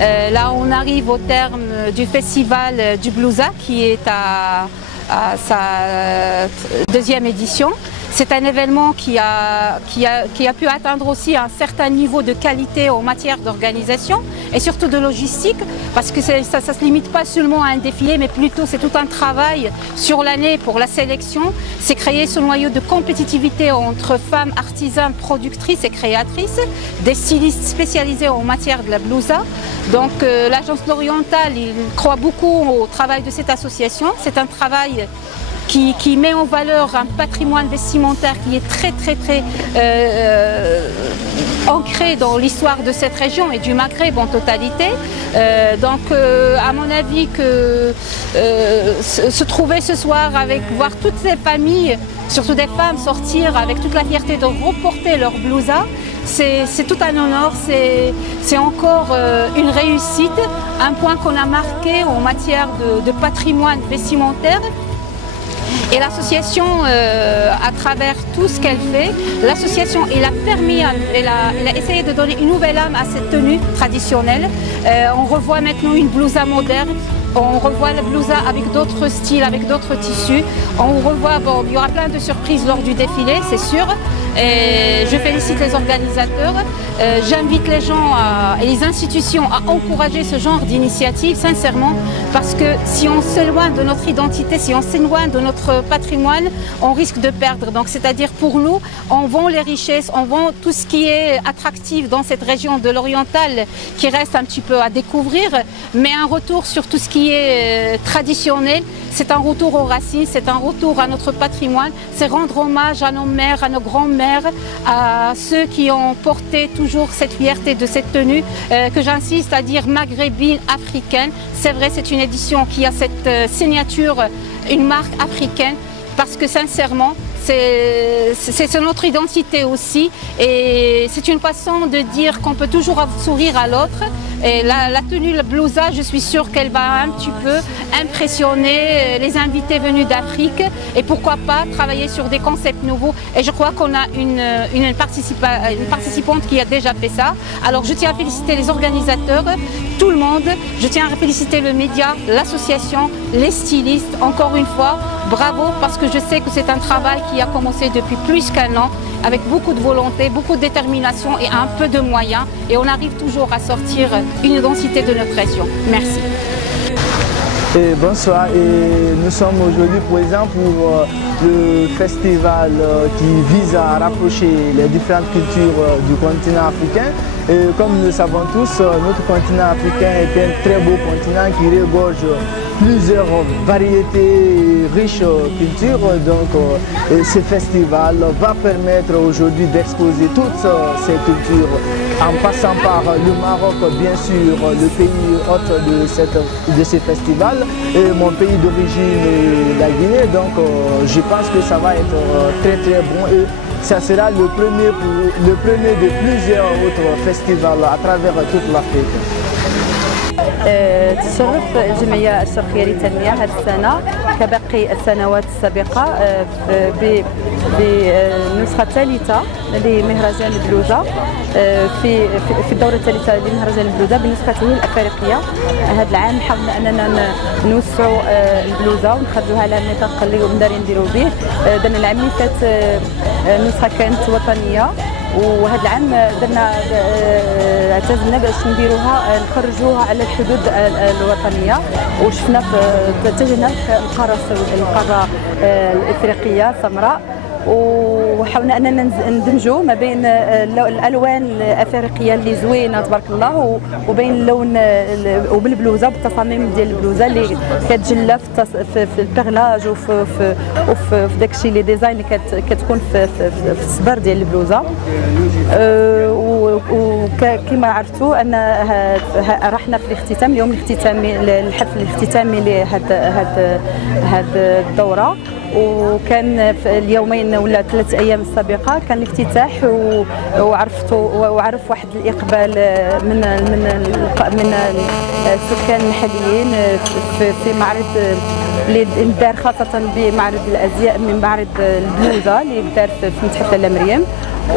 Là, on arrive au terme du festival du Blouza qui est à sa deuxième édition. C'est un événement qui a pu atteindre aussi un certain niveau de qualité en matière d'organisation et surtout de logistique, parce que ça ne se limite pas seulement à un défilé, mais plutôt c'est tout un travail sur l'année pour la sélection. C'est créer ce noyau de compétitivité entre femmes artisanes, productrices et créatrices, des stylistes spécialisés en matière de la blousa. Donc l'agence L'Oriental, il croit beaucoup au travail de cette association. C'est un travail qui met en valeur un patrimoine vestimentaire qui est très ancré dans l'histoire de cette région et du Maghreb en totalité. À mon avis, que se trouver ce soir voir toutes ces familles, surtout des femmes, sortir avec toute la fierté de reporter leur blousa, c'est tout un honneur, c'est encore une réussite, un point qu'on a marqué en matière de patrimoine vestimentaire. Et l'association, à travers tout ce qu'elle fait, l'association elle a essayé de donner une nouvelle âme à cette tenue traditionnelle. On revoit maintenant une blousa moderne, on revoit la blousa avec d'autres styles, avec d'autres tissus. On revoit, il y aura plein de surprises lors du défilé, c'est sûr. Et je félicite les organisateurs. J'invite les gens et les institutions à encourager ce genre d'initiative, sincèrement, parce que si on s'éloigne de notre identité, si on s'éloigne de notre patrimoine, on risque de perdre. Donc, c'est-à-dire pour nous, on vend les richesses, on vend tout ce qui est attractif dans cette région de l'Oriental qui reste un petit peu à découvrir, mais un retour sur tout ce qui est traditionnel. C'est un retour aux racines, c'est un retour à notre patrimoine, c'est rendre hommage à nos mères, à nos grands-mères, à ceux qui ont porté toujours cette fierté de cette tenue, que j'insiste à dire maghrébine, africaine. C'est vrai, c'est une édition qui a cette signature, une marque africaine, parce que sincèrement, c'est notre identité aussi et c'est une façon de dire qu'on peut toujours sourire à l'autre. Et la tenue, la blousa, je suis sûre qu'elle va un petit peu impressionner les invités venus d'Afrique et pourquoi pas travailler sur des concepts nouveaux. Et je crois qu'on a une participante qui a déjà fait ça. Alors je tiens à féliciter les organisateurs, tout le monde. Je tiens à féliciter le média, l'association, les stylistes. Encore une fois, bravo, parce que je sais que c'est un travail qui a commencé depuis plus qu'un an, avec beaucoup de volonté, beaucoup de détermination et un peu de moyens. Et on arrive toujours à sortir une identité de notre région. Merci. Bonsoir, et nous sommes aujourd'hui présents pour le festival qui vise à rapprocher les différentes cultures du continent africain. Et comme nous le savons tous, notre continent africain est un très beau continent qui regorge plusieurs variétés riches cultures. Donc ce festival va permettre aujourd'hui d'exposer toutes ces cultures en passant par le Maroc, bien sûr, le pays hôte de ce festival. Et mon pays d'origine est la Guinée, donc je pense que ça va être très bon et ça sera le premier de plusieurs autres festivals à travers toute l'Afrique. تشرف الجمعية الشرقية للتنمية هذه السنة كباقي السنوات السابقة بالنسخة الثالثة لمهرجان البلوزة في الدورة الثالثة لمهرجان البلوزة بنسخته الأفريقية. هذا العام حاولنا أننا نوسعوا البلوزة ونخرجوها على النطاق اللي نقدروا نديروا به. درنا العام اللي فات النسخة كانت وطنية، وهذا العام درنا اعتزلنا باش نديروها نخرجوها على الحدود الوطنيه، وشفنا اتجهنا في القاره الافريقيه السمراء، وحاولنا اننا ندمجوا ما بين الالوان الافريقيه اللي زوينه تبارك الله وبين اللون وبالبلوزه بالتصاميم ديال البلوزه اللي كتجلى في البيغلاج وفي داكشي لي ديزاين اللي كتكون في الصدر ديال البلوزه. وكما عرفتوا ان رحنا في الاختتام اليوم الحفل الاختتامي لهذه الدوره، وكان في اليومين ولا 3 أيام السابقة كان الافتتاح، وعرف واحد الإقبال من السكان المحليين في معرض اللي دار خاصة بمعرض الأزياء من معرض البلوزة اللي دار في متحف لاله مريم،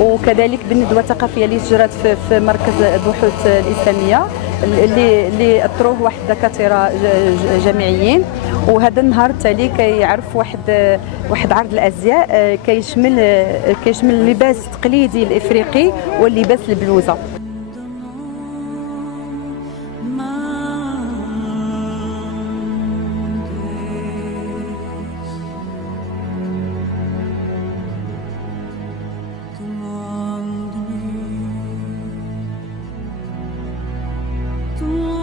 وكذلك بالندوة الثقافية اللي جرت في مركز البحوث الإسلامية اللي اطروه واحد الدكاتره جامعيين. وهذا النهار التالي كيعرف واحد عرض الازياء كيشمل اللباس التقليدي الافريقي واللباس البلوزه. Demande-lui